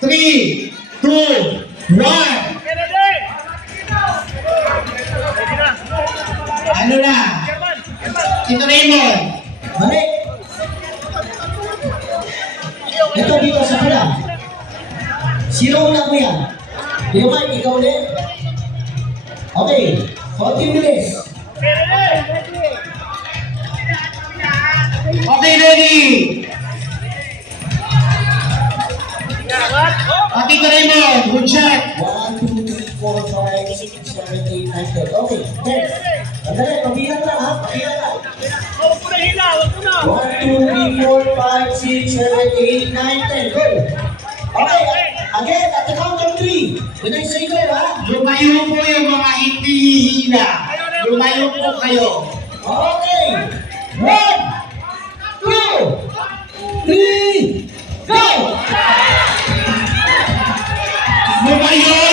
3, 2, 1. Ano na? Tito Raymond. Balik. Ito dito sa pula. Sino una kuya? Kuya Mike, ikaw ulit. Okay. 40 minutes. Okay, ready? Tito Raymond, good shot. 1, 2, 3, 4, 5, 6, 7, 8, 9, 10. Okay, 10. Andali, pabilang lang ha. Pabilang lang. 1, 2, 3, 4, 5, 6, 7, 8, 9, 10. Go. Okay, again, at the count of 3. When I say go, ha? Lumayo po yung mga hindi hihina. Lumayo po kayo. Okay. 1, 2, 3, go! Lumayo!